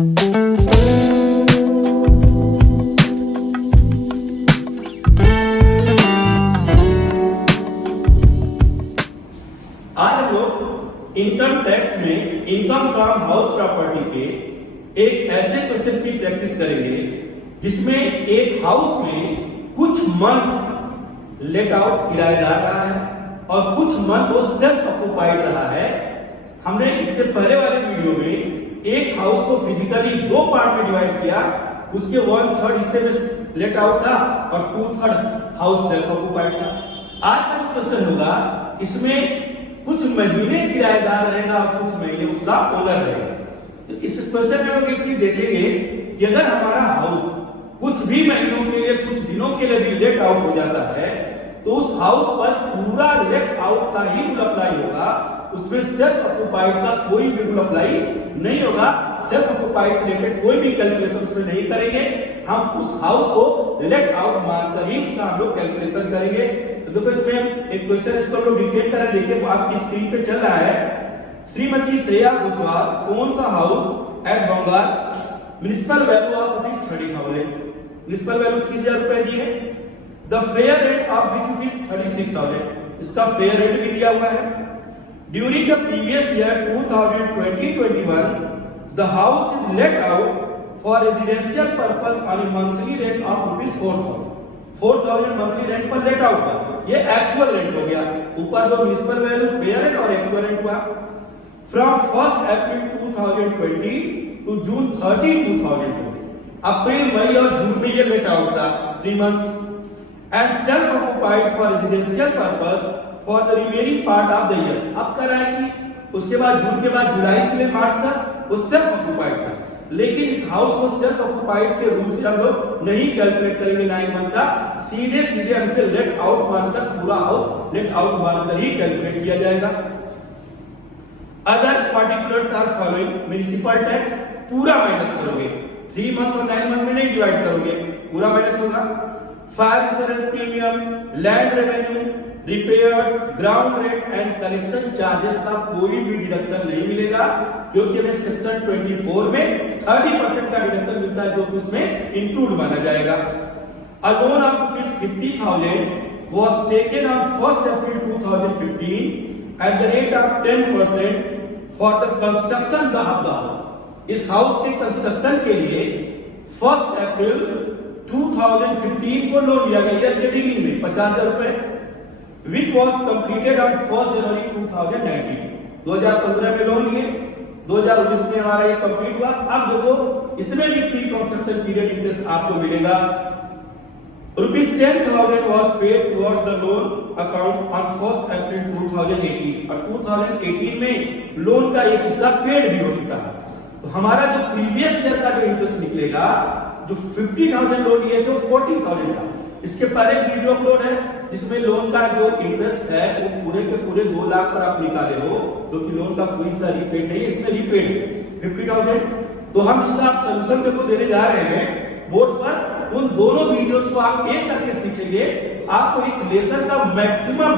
आज हम लोग इनकम टैक्स में इनकम फ्रॉम हाउस प्रॉपर्टी के एक ऐसे क्वेश्चन की प्रैक्टिस करेंगे जिसमें एक हाउस में कुछ मंथ लेट आउट किराएदार रहा है और कुछ मंथ वो सेल्फ ऑक्युपाइड रहा है। हमने इससे पहले वाले वीडियो में एक हाउस को फिजिकली दो पार्ट में डिवाइड किया, उसके 1/3 हिस्से में लेट आउट था और 2/3 हाउस सेल्फ ऑक्युपाइड था। आज का जो क्वेश्चन होगा इसमें कुछ महीने किराएदार रहेगा और कुछ महीने उसका ओनर रहेगा। तो इस क्वेश्चन में हम एक चीज देखेंगे कि अगर हमारा हाउस कुछ भी महीनों के लिए कुछ दिनों के लिए भी लेट आउट हो जाता है तो उस हाउस पर पूरा लेट आउट का ही रूल अप्लाई होगा, उसमें सेल्फ ऑक्युपाइड का कोई भी रूल अप्लाई नहीं होगा। सेल्फ ऑक्युपाइड से रिलेटेड कोई भी कैलकुलेशन उसमें नहीं करेंगे, हम उस हाउस को लेट आउट मानकर ही उसका हम लोग कैलकुलेशन करेंगे। तो देखो इसमें एक क्वेश्चन इसको हम लोग डिटेल करें, देखिए आपकी स्क्रीन पे चल रहा है। Shrimati Shreya Ghoshwal owns a house at Bengal, municipal value of ₹30,000, municipal value 30,000 रुपए दी है। The fair rate of which ₹36,000, इसका फेयर रेट भी दिया हुआ है। During the previous year 2020-21 the house is let out for residential purpose on a monthly rent of ₹4,000, 4,000 monthly rent पर let out का ये एक्चुअल रेंट हो गया। ऊपर दो म्युनिसिपल वैल्यू फेयर रेट और एक्चुअल रेंट हुआ। फ्रॉम 1 अप्रैल 2020 टू जून 30, 2020, अप्रैल मई और जून में ये लेट आउट था 3 months and self occupied for residential purpose for the remaining part of the year. अब कह रहा है कि उसके बाद जून के बाद जुलाई से मार्च तक वो सेल्फ ऑक्युपाइड था, लेकिन इस हाउस को सेल्फ ऑक्युपाइड के रूल से हम लोग नहीं कैलकुलेट करेंगे 9 मंथ का, सीधे सीधे हमसे लेट आउट मानकर पूरा हाउस लेट आउट मानकर ही कैलकुलेट किया जाएगा। Other particulars are following, municipal tax पूरा माइनस करोगे, 3 मंथ और 9 मंथ में नहीं डिवाइड करोगे, पूरा माइनस होगा। Fire insurance premium, land revenue, repairs, ground rate and collection charges का कोई भी डिडक्शन नहीं मिलेगा, क्योंकि हमें सेक्शन 24 में 30% का डिडक्शन मिलता है जो कि उसमें इंक्लूड माना जाएगा। A loan of ₹50,000 was taken on 1st April 2015 at the rate of 10% for the construction of the house. इस हाउस के कंस्ट्रक्शन के लिए 1 अप्रैल 2015 को लोन लिया गया ईयर के बिगिनिंग में 50,000 रुपए, which was completed on 1 जनवरी 2019, 2015 में लोन लिए, 2019 में हमारा ये कंप्लीट हुआ। अब देखो इसमें भी प्री कंस्ट्रक्शन पीरियड इंटरेस्ट आपको मिलेगा। ₹10,000 was paid towards the loan account on 1st April 2018 और 2018 में लोन का एक हिस्सा पेड भी हो चुका है। तो हमारा जो प्रीवियस ईयर का जो इंटरेस्ट निकलेगा, जो 50,000 लोन लिए जो 40,000 का, इसके पहले वीडियो अपलोड है जिसमें लोन का जो इंटरेस्ट है वो पूरे के पूरे 2 लाख पर आप निकाले हो, जो कि लोन का कोई सा रीपेड नहीं है, इसमें रीपेड है 50,000। तो हम इसका आप सोल्यूशन देखो देने जा रहे हैं बोर्ड पर, उन दोनों वीडियोस को आप एक करके सीखेंगे, आपको इस लेसन का मैक्सिमम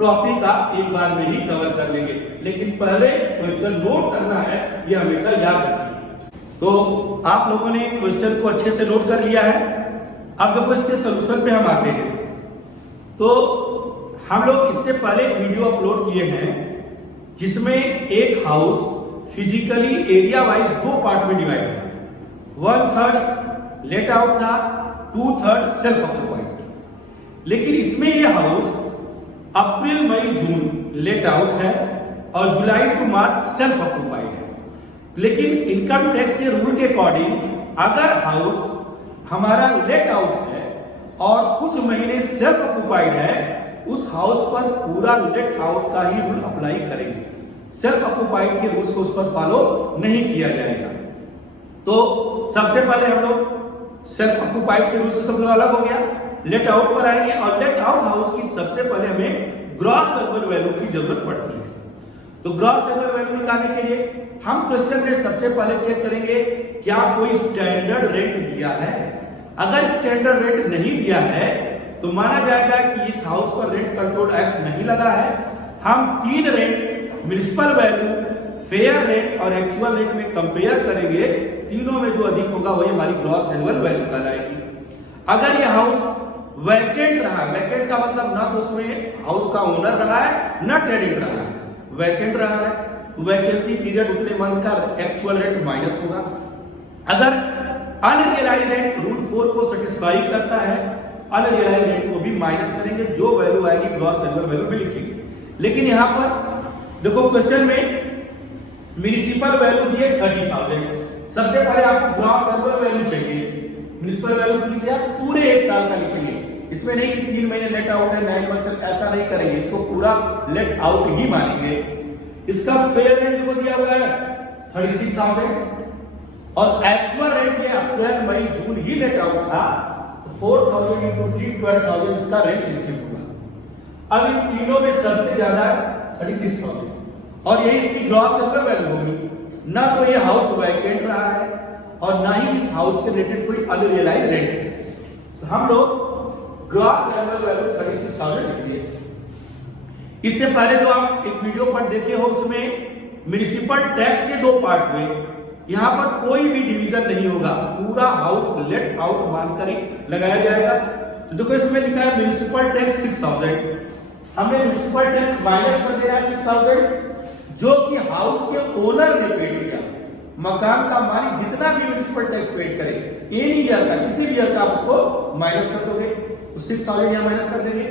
टॉपिक आप एक बार में ही कवर कर लेंगे। लेकिन पहले क्वेश्चन नोट करना है, ये हमेशा याद रखिए। तो आप लोगों ने क्वेश्चन को अच्छे से नोट कर लिया है। अब देखो इसके सोल्यूशन पे हम आते हैं। तो हम लोग इससे पहले वीडियो अपलोड किए हैं जिसमें एक house physically area wise 2 part में डिवाइड था, 1/3 लेट आउट था, 2/3 सेल्फ ऑक्युपाइड था। लेकिन इसमें यह हाउस अप्रैल मई जून लेट आउट है और जुलाई टू मार्च सेल्फ ऑक्युपाइड है। लेकिन इनकम टैक्स के रूल के अकॉर्डिंग अगर हाउस हमारा लेट आउट है और कुछ महीने सेल्फ ऑक्युपाइड है, उस हाउस पर पूरा लेट आउट का ही रूल अप्लाई करेंगे, सेल्फ ऑक्युपाइड के रूल्स को उस पर फॉलो नहीं किया जाएगा। तो सबसे पहले हम लोग सेल्फ ऑक्युपाइड के रूल से तो अलग हो गया, लेट आउट पर आएंगे और लेट आउट हाउस की सबसे पहले हमें ग्रॉस एनुअल वैल्यू की जरूरत पड़ती है। तो ग्रॉस एनुअल वैल्यू निकालने के लिए हम क्वेश्चन में सबसे पहले चेक करेंगे क्या कोई स्टैंडर्ड रेट दिया है। अगर स्टैंडर्ड रेट नहीं दिया है तो माना जाएगा कि इस हाउस पर रेंट कंट्रोल एक्ट नहीं लगा है। हम 3 rent municipal value, fair rate और एक्चुअल रेट में कंपेयर करेंगे, तीनों में जो अधिक होगा वही हमारी ग्रॉस एनुअल वैल्यू कहलाएगी। अगर ये हाउस वैकेंट रहा, वैकेंट का मतलब ना तो उसमें हाउस का ओनर रहा है ना टेनेंट रहा है, वैकेंट रहा है, तो वैकेंसी पीरियड उतने मंथ का एक्चुअल रेट माइनस होगा। अगर अनरियलाइज रेंट रूल 4 को सेटिस्फाई करता है, अनरियलाइज रेंट को भी माइनस करेंगे, जो वैल्यू आएगी ग्रॉस एनुअल वैल्यू में लिखेंगे। लेकिन यहां पर देखो क्वेश्चन में म्युनिसिपल वैल्यू दी है 30,000। सबसे पहले आपको ग्रॉस एनुअल वैल्यू चाहिए। म्युनिसिपल वैल्यू 30,000 पूरे एक साल का लिखेंगे, इसमें नहीं कि 3 महीने लेट आउट है 9 मंथ, ऐसा नहीं करेंगे, इसको पूरा लेट आउट ही मानेंगे। इसका फेयर रेंट को दिया हुआ है 36,000 और एक्चुअल रेंट ये अप्रैल मई जून ही लेट आउट था, तो 4,000 into 3 12,000 इसका रेंट रिसीव होगा। अब इन तीनों में सबसे ज्यादा 36,000 और ये इसकी ग्रॉस एनुअल वैल्यू होगी। ना तो ये हाउस वैकेंट रहा है और ना ही इस हाउस के रिलेटेड कोई अनरियलाइज रेंट है, तो हम लोग ग्रॉस एनुअल वैल्यू 36,000 लिख दिए। इससे पहले जो आप एक वीडियो पर देखे हो उसमें म्युनिसिपल टैक्स के 2 पार्ट में, यहां पर कोई भी डिवीजन नहीं होगा, पूरा हाउस लेट आउट मानकर ही लगाया जाएगा। तो देखो इसमें लिखा है म्युनिसिपल टैक्स 6,000, हमें म्युनिसिपल टैक्स माइनस कर देना है 6,000, जो कि हाउस के ओनर ने पेड किया। मकान का मालिक जितना भी म्युनिसिपल टैक्स पेड करे एनी ईयर का, किसी भी ईयर का, आप उसको माइनस कर दोगे, तो 6,000 यहां माइनस कर देंगे।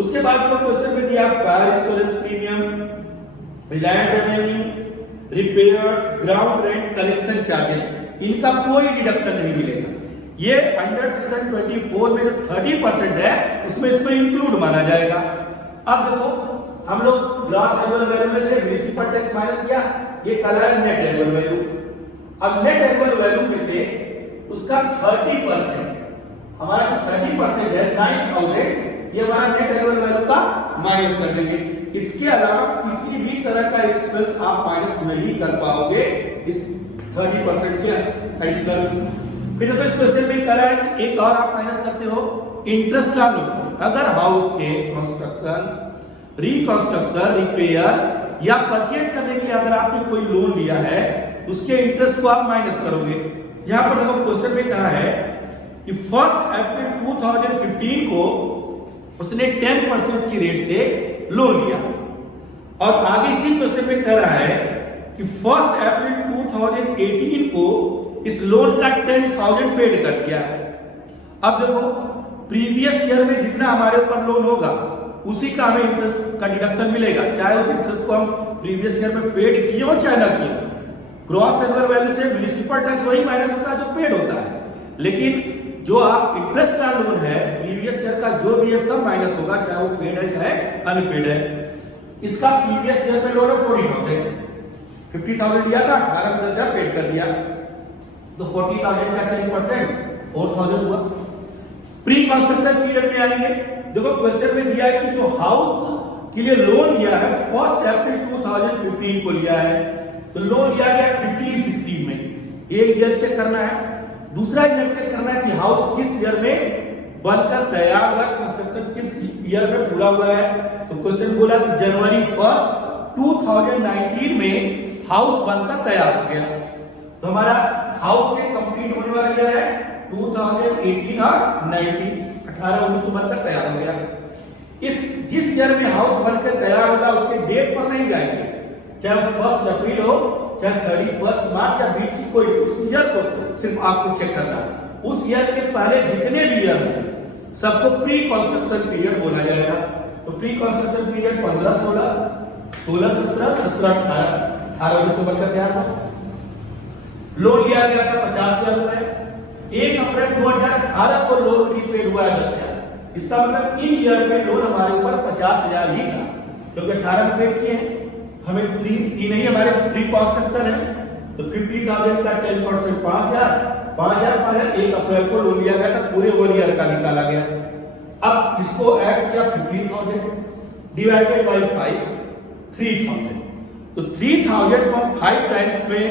उसके बाद जो क्वेश्चन में दिया fire insurance premium, land revenue, repairs, ground rent, collection charges, इनका कोई डिडक्शन नहीं मिलेगा। ये अंडर सेक्शन 24 में जो 30% है उसमें इसको इंक्लूड माना जाएगा। अब देखो हम लोग ग्रॉस एनुअल वैल्यू में से म्युनिसिपल टैक्स माइनस किया, ये कहला है नेट एनुअल वैल्यू। अब नेट एनुअल वैल्यू में से उसका 30%, हमारा जो 30% है 9,000, ये हमारा नेट एनुअल वैल्यू का माइनस कर देंगे। इसके अलावा किसी भी तरह का एक्सपेंस आप माइनस नहीं कर पाओगे इस 30% के एडिशनल। फिर देखो इस क्वेश्चन में कह रहा है कि एक और आप माइनस करते हो इंटरेस्ट का लोन। अगर हाउस के कंस्ट्रक्शन, रिकंस्ट्रक्शन, रिपेयर या परचेज करने के लिए अगर आपने कोई लोन लिया है, उसके इंटरेस्ट को आप माइनस करोगे। यहां पर देखो क्वेश्चन में कहा है कि 1 अप्रैल 2015 को उसने 10% की रेट से लोन लिया, और आगे इसी क्वेश्चन में कह रहा है कि 1 अप्रैल 2018 को इस लोन का 10,000 पेड कर दिया है। अब देखो प्रीवियस ईयर में जितना हमारे ऊपर लोन होगा उसी का हमें इंटरेस्ट का डिडक्शन मिलेगा, चाहे उस इंटरेस्ट को हम प्रीवियस ईयर में पेड किए हो चाहे ना किए। ग्रॉस एनुअल वैल्यू से म्युनिसिपल टैक्स वही माइनस होता है जो पेड होता है, लेकिन जो आप इंटरेस्ट का लोन है प्रीवियस ईयर का जो भी है सब माइनस होगा, चाहे वो पेड है चाहे अनपेड है। इसका प्रीवियस ईयर में लोन 40,000, 50,000 दिया था, 18 में 10,000 पेड कर दिया, तो 40,000 का 10% 4,000 हुआ। प्री कंस्ट्रक्शन पीरियड में आएंगे, देखो क्वेश्चन में दिया है कि जो हाउस के लिए लोन लिया है 1 अप्रैल 2015 को लिया है, तो लोन लिया गया 15-16 में, एक ईयर चेक करना है। दूसरा ईयर चेक करना है कि हाउस किस ईयर में बनकर तैयार हुआ, कंस्ट्रक्शन किस ईयर में पूरा हुआ है। तो क्वेश्चन बोला कि जनवरी 1 2019 में हाउस बनकर तैयार हो गया, तो हमारा हाउस के कंप्लीट होने वाला ईयर है 2018 और 19, 18-19 को बनकर तैयार हो गया। इस जिस ईयर में हाउस बनकर तैयार होगा उसके डेट पर नहीं जाएंगे, चाहे 1 अप्रैल हो चाहे 31 मार्च या बीच की कोई, उस ईयर को सिर्फ आपको चेक करना। उस ईयर के पहले जितने भी ईयर होंगे सबको प्री कंस्ट्रक्शन पीरियड बोला जाएगा। तो प्री कंस्ट्रक्शन पीरियड 15-16, 16-17, 17-18, 18-19 को बनकर तैयार हुआ। लोन लिया गया था 50,000 रुपए, 1 अप्रैल 2018 को लोन रीपेड हुआ है 10,000। इसका मतलब इन ईयर में लोन हमारे ऊपर 50,000 ही था, क्योंकि 18 में पेड किए हैं। हमें तीन ही हमारे प्री कंस्ट्रक्शन है, तो 50,000 का 10% 5,000, 5,000 1 अप्रैल को लोन लिया गया था, पूरे 1 ईयर का निकाला गया। अब इसको ऐड किया 15,000 डिवाइडेड बाई 5, 3,000। तो 3,000 को हम 5 टाइम्स में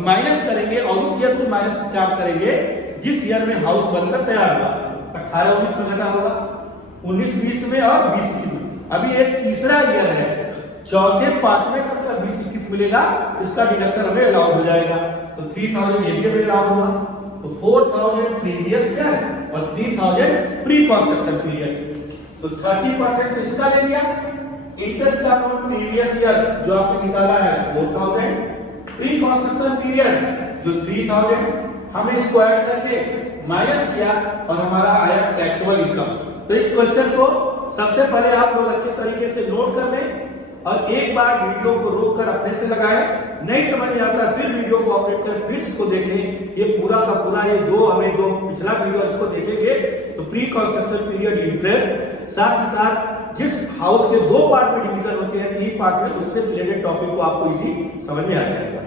माइनस करेंगे और उस ईयर से माइनस स्टार्ट करेंगे जिस ईयर में हाउस बनकर तैयार हुआ। 18-19 में घटा होगा, 19-20 में और 20-21 में। अभी एक तीसरा ईयर है, चौथे 5वें तक 20-21 मिलेगा, इसका डिडक्शन हमें अलाउ हो जाएगा। तो 3000 ये भी हमें अलाउ होगा। तो 4000 प्रीवियस ईयर और 3000 प्री कंस्ट्रक्शन पीरियड। तो 30% तो इसका ले लिया। इंटरेस्ट का अमाउंट प्रीवियस ईयर जो आपने निकाला है 4000, प्री कंस्ट्रक्शन पीरियड जो 3000, हमें इसको ऐड करके माइनस किया और हमारा आया टैक्सेबल इनकम। तो इस क्वेश्चन को सबसे पहले आप लोग अच्छे तरीके से नोट कर लें और एक बार वीडियो को रोककर अपने से लगाएं। नहीं समझ में आता फिर वीडियो को अपडेट कर फिर इसको देखें। ये पूरा का पूरा ये हमें जो पिछला वीडियो इसको देखेंगे तो प्री कंस्ट्रक्शन पीरियड इंटरेस्ट, साथ ही साथ जिस हाउस के 2 पार्ट में डिवीजन होते हैं 3 पार्ट में, उससे रिलेटेड टॉपिक को आपको इजी समझ में आ जाएगा।